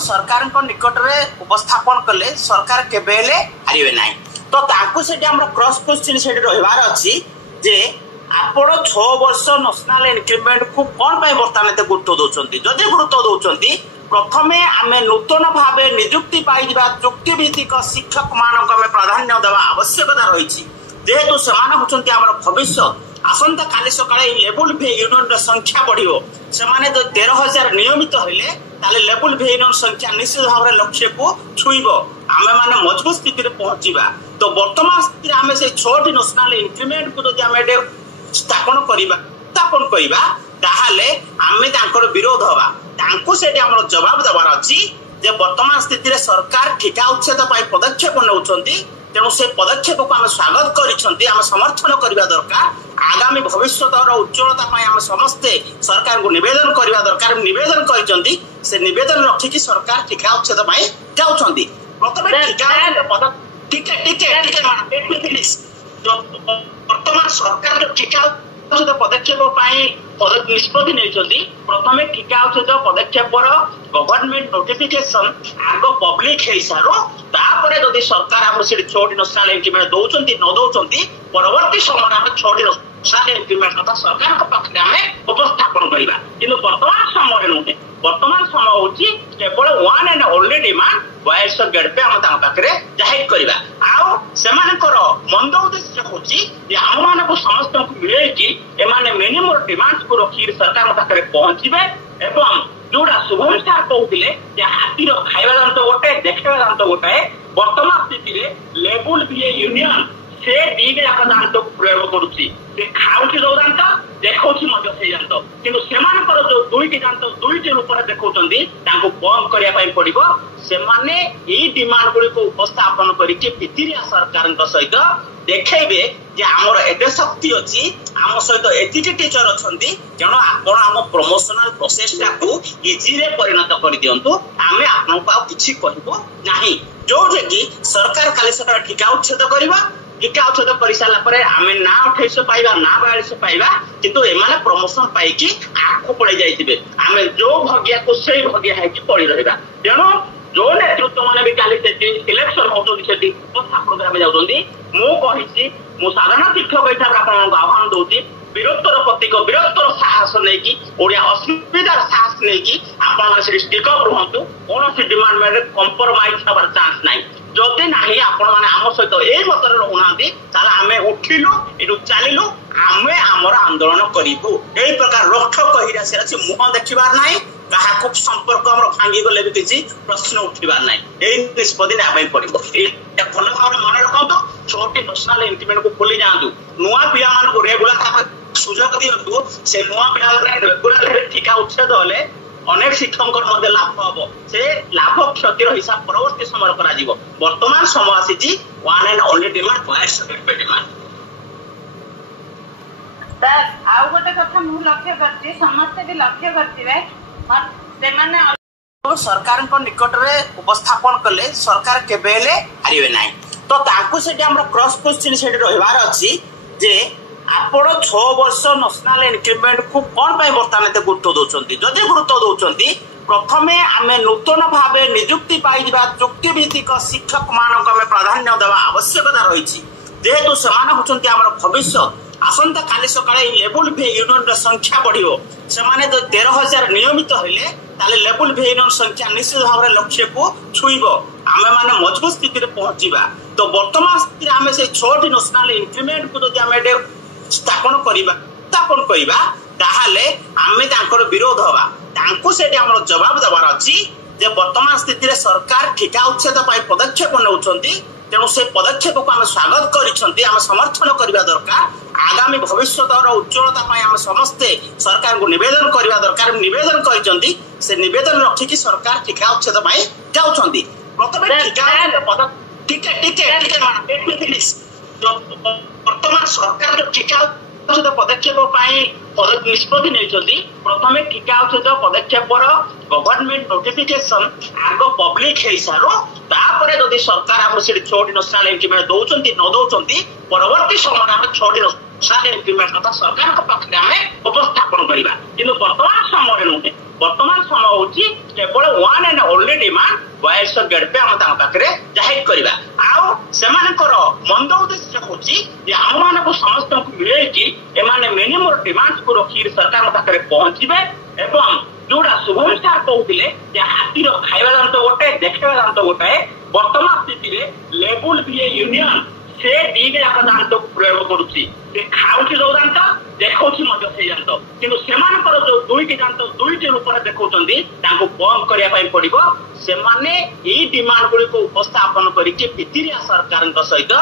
सरकार निकट में उपस्थापन कले सरकार केबे हारे ना तो से क्रॉस क्वेश्चन से रही अच्छी जे आपण 6 वर्ष नेशनल इंक्रीमेंट को कौन बर्तमान एत गुरुत्व दौरान जदि गुरुत्व दौरान प्रथमे आम नूतन भाव निजुक्ति पाई चुक्तिभित्तिक शिक्षक मान प्राधान्य देवा आवश्यकता रही जेहेतु से भविष्य आसंता काली सकाळे लेवल भे यूनियन संख्या बढ़ियो से 13,000 नियमित हेले लेवल भे यूनियन संख्या निश्चित भाव लक्ष्य को छुईब आम मैंने मजबूत स्थिति पहुंचा तो वर्तमान स्थिति आम से 6 नेशनल इंक्रीमेंट को जब आम स्थापन करवा आम विरोध हवा से जवाब देवार अच्छी वर्तमान स्थिति सरकार ठिका उच्छेद पदक्षेप नौकरी तेणु से पदक्षेप को आम स्वागत कर समर्थन करने दरकार आगामी भविष्य उज्ज्वलता आम समस्ते सरकार को निवेदन करने दरकार निवेदन कर निवेदन रखिकी सरकार टीका उच्छेद जाऊँगी वर्तमान सरकार जो टीका उच्छेद पदक्षेप निष्पत्ति नहीं प्रथम टीका उच्छेद पदक्षेप गवर्नमेंट नोटिफिकेशन आग पब्लिक हो सारू तापर जदि सरकार आम से 6 नेशनल इंक्रीमेंट दौरान न दौरान परवर्ती समय आम 6 नेशनल इंक्रीमेंट कथा सरकार पाखे आम उपस्थापन करवा कि वर्तमान समय नुहे वर्तमान समय हूँ केवल one and only demand voice of gate आम पाखे जाहिर करवा मंद उद्देश्य हूँ आम मान समस्त मिले कि मिनिमम डिमांड को रखी सरकार पाखे पहुंचे एवं जोड़ा शुभम सार कहते हाथी खाଇବା ଦାନ୍ତ गोटे देखा दांत गोटे वर्तमान स्थिति लेवल भी यूनियन से दीटे जाक दांत प्रयोग करुच्ची खाऊँ जो दांत देखा दांत कि जो दुईटी दांत दुईटी रूप से देखा बंद करने पड़ो से डिमांड गुड़ी को उपस्थापन करके सरकार सहित देखेबे जे आमर एते शक्ति अच्छी आम सहित एतिके टीचर अच्छा तेणु आपण आम प्रमोशनल प्रोसेसटा को इजी रे परिणत कर दियंतु आमे आपनको आ किछि कहबो नाही जो कि सरकार काली सकाळ टीका उच्छेद करबा टीका उच्छेद कर सारा पर आमे ना 2800 पाइबा ना 4200 पाइबा किंतु एमाने प्रमोशन पाइकी आखो पड़े जाइतिबे आमे जो भाग्या को सही भाग्या है कि पड़ी रहबा तेणु जो नेतृत्व मैंने भी काली इलेक्शन होती उपस्थापन जाऊँगी मु साधारण शिक्षक हिसाब से आह्वान दूसरी वीरत्वर प्रतीक वीरत्वर साहस नहीं ओडिया असुविधार साहस नहीं आपड़ी स्टिकअप रुहतु कौन डिमांड में कंप्रोमाइज हमार चांस ना जदि ना आपण मैंने आम सहित यही मतर रोना आम उठिलु यू चलू आम आमर आंदोलन करूँ यही प्रकार रोकठोक हिरासी मुह देखार ना क्या संपर्क भांगी गले भी किसी प्रश्न उठार ना यही निष्पत्ति ना पड़ो भल भाव मन रखु 6 नेशनल इंक्रीमेंट को खोली जातु नुआ पिला मान रेगुलर सुजोग दिंतु से नुआ पिला रेगुलर टीका उच्छेद हेले अनेक शिक्षक लाभ हम से लाभ क्षतिर हिसाब परवर्ती समय कर वर्तमान समय आसी one and only demand voice demand sir आउ गोटे कथा मु लक्ष्य करछि समस्त भी लक्ष्य करथिबे सरकार निकट में उपस्थापन कले सरकार केबे हारे ना तो से क्रॉस क्वेश्चन से रही अच्छी जे आपण 6 वर्ष नेशनल इंक्रीमेंट को कौन बर्तमान एत गुरुत्व दौरान जदि गुरुत्व दौरान प्रथमे आम नूतन भाव निजुक्ति पाई चुक्तिभित्तिक शिक्षक मान प्राधान्य देवा आवश्यकता रही जेहेतु से भविष्य आसंता काली सकाळे लेवल भे यूनियन संख्या बढ़ियो से 13,000 नियमित हेले लेवल भे यूनियन संख्या निश्चित भाव लक्ष्य को छुईब आम मैंने मजबूत स्थिति पहुंचा तो वर्तमान स्थिति आम से 6 नेशनल इंक्रीमेंट को जब आम स्थापन करवा आम विरोध हवा से जवाब देवार अच्छी वर्तमान स्थिति सरकार ठिका उच्छेद पदक्षेप नौकरी तेणु से पदक्षेप को आम स्वागत कर समर्थन करने दरकार आगामी भविष्य उज्ज्वलता आम समस्ते सरकार को निवेदन करने दरकार निवेदन कर निवेदन रखिकी सरकार टीका उच्छेद जाऊँगी वर्तमान सरकार जो टीका उच्छेद पदक्षेप निष्पत्ति नहीं प्रथम टीका उच्छेद पदक्षेप गवर्नमेंट नोटिफिकेशन आग पब्लिक हो सारू तापर जदि सरकार आम से 6 नेशनल इंक्रीमेंट दौरान न दौरान परवर्ती समय आम 6 इंक्रीमेंट कथा सरकार पाखे आम उपस्थापन करवा कि बर्तमान समय नुहे बर्तमान समय हूँ केवल one and only demand voice of gate पे आम पाखे जाहिर करवा आउ से मंद उद्देश्य हूँ आम मान समस्त मिले मिनिमम डिमांड को रखी सरकार पाखे पहुंचे एवं जोड़ा शुभम सार कहते हाथीर खाଇବା दांत गोटे देखा दांत गोटे वर्तमान स्थिति लेवल भी यूनियन से दीटे जाक दांत को प्रयोग करुच्ची खाऊँच जो दांत देखा दांत किंतु जो दुईटी दांत दुईटी रूप में देखा बंद करने पड़ो से डिमांड गुड़िक उपस्थापन करके सरकार सहित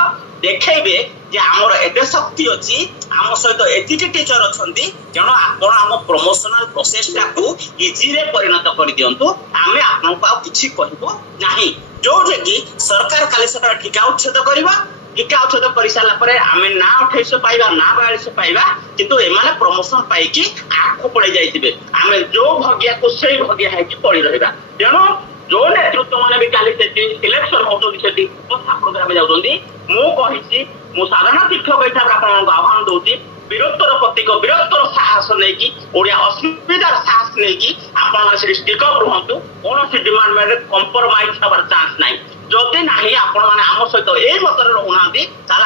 देखेबे जे आमर एते शक्ति अच्छी आम सहित एतिके टीचर अच्छी तेणु आपण आम प्रमोशनल प्रोसेस टाकू इजी रे परिणत कर दियंतु आमे आपनको आ किछि कहबो नाही जो कि सरकार काली सकाळ टीका उच्छेद करबा टीका उच्छेद कर सारा पर आमे ना 2800 पाइबा ना 4200 पाइबा किंतु एमाने प्रमोशन पाइकी आखो पड़े जाइतिबे आमे जो भाग्या को सही भाग्या है कि पड़ी रहबा तेणु जो नेतृत्व मैंने भी काली सिलेक्शन होती उपस्थापन करने जाऊँगी मु साधारण शिक्षक हिसाब से आह्वान दूसरी वीरत्वर प्रतीक वीरत्वर साहस नहीं ओडिया असुविधार साहस नहीं आप स्टिकअप रुहतु कौन डिमांड में कंप्रोमाइज हमार चांस ना जदि ना आपण मैंने आम सहित यही मत रोना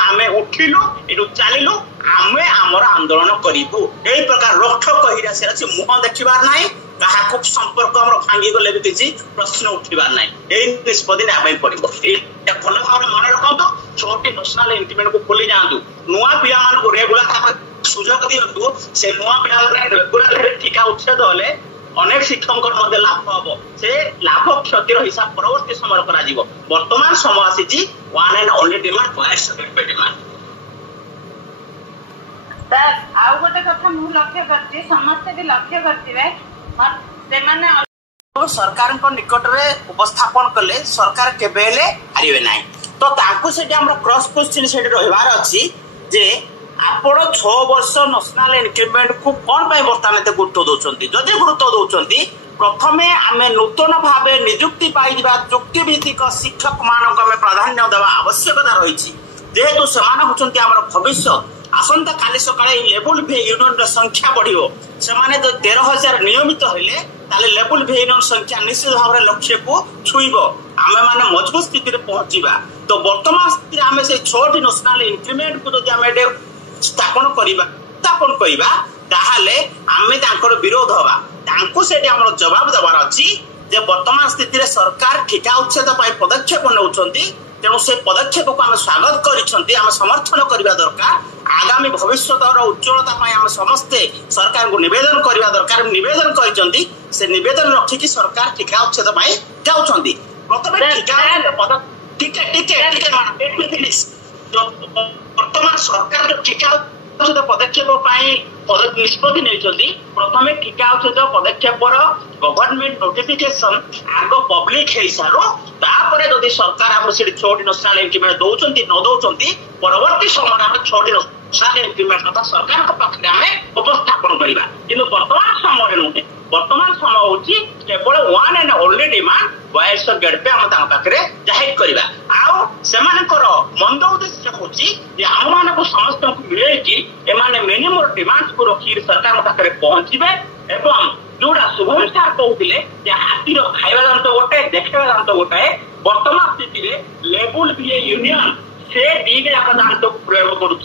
आम उठिलु यू चलू आम आमर आंदोलन करूँ यही प्रकार रक्ष कही मुह देखार ना क्या संपर्क भांगी गले भी किसी प्रश्न उठार ना यही निष्पत्ति ना पड़ो भल भाव मन रखु 6टी नेशनल इंक्रीमेंट को खोली जातु नुआ पिला मान रेगुलर सुजोग दिंतु से नुआ पिला रेगुलर टीका उच्छेद हेले अनेक शिक्षक लाभ हम से लाभ क्षतिर हिसाब परवर्ती समय वर्तमान समय आसी one and only demand voice demand sir आउ गोटे कथा मु लक्ष्य करछि समस्त भी लक्ष्य करथिबे सरकार निकट में उपस्थापन कले सरकार केबे हारे ना तो ताकू से क्रॉस क्वेश्चन से रहिबार अछि जे आपण 6 वर्ष नेशनल इंक्रीमेंट को कौन बर्तमान एत गुरुत्व दौरान जदि गुरुत्व दौरान प्रथमे आम नूतन भाव निजुक्ति पाई चुक्तिभित्तिक शिक्षक मान प्राधान्य देवा आवश्यकता रही जेहेतु से भविष्य आसंता काली सकाळे लेवल भी यूनियन संख्या बढ़ियो से जो 13,000 नियमित होइले ताले लेवल भी यूनियन संख्या निश्चित भाव लक्ष्य को छुईब आमे माने मजबूत स्थिति रे पहुंचीबा तो वर्तमान स्थिति आमे से 6टी नेशनल इंक्रीमेंट को जदि आमे स्थापन करिबा ताहाले आमे तांकर विरोध हवा तांको सेठी हमर जवाब देबार अछि जे वर्तमान स्थिति रे सरकार ठिका उच्छेद पाई पदक्षेप नउछंती तेणु से पदक्षेप को आम स्वागत कर समर्थन करने दरकार आगामी भविष्य उज्ज्वलता आम समस्ते सरकार को निवेदन करने दरकार निवेदन कर निवेदन रखिकी सरकार टीका उच्छेद जाऊँगी वर्तमान सरकार जो टीका उच्छेद पदक्षेप निष्पत्ति नहीं प्रथम टीका उच्छेद पदक्षेप गवर्नमेंट नोटिफिकेशन आग पब्लिक हो सारू तापर जदि सरकार आम से 6टी नेशनल इंक्रीमेंट दौरान न दौरान परवर्ती समय आम 6टी नेशनल इंक्रीमेंट कथा सरकार पाखे आम उपस्थापन करवा कि बर्तमान समय नुहे बर्तमान समय हूँ केवल one and only demand voice of gate पे आम पाखे जाहिर करवा आउ से मंद उद्देश्य हूँ आम मान समस्त मिले मिनिमम डिमांड को रखी सरकार पाखे पहुंचे एवं जोड़ा शुभम सार कहते हाथीर खाଇବା दांत गोटे देखा दांत गोटे वर्तमान स्थिति लेवल भी यूनियन से दीटे जाक दांत को प्रयोग करुच्ची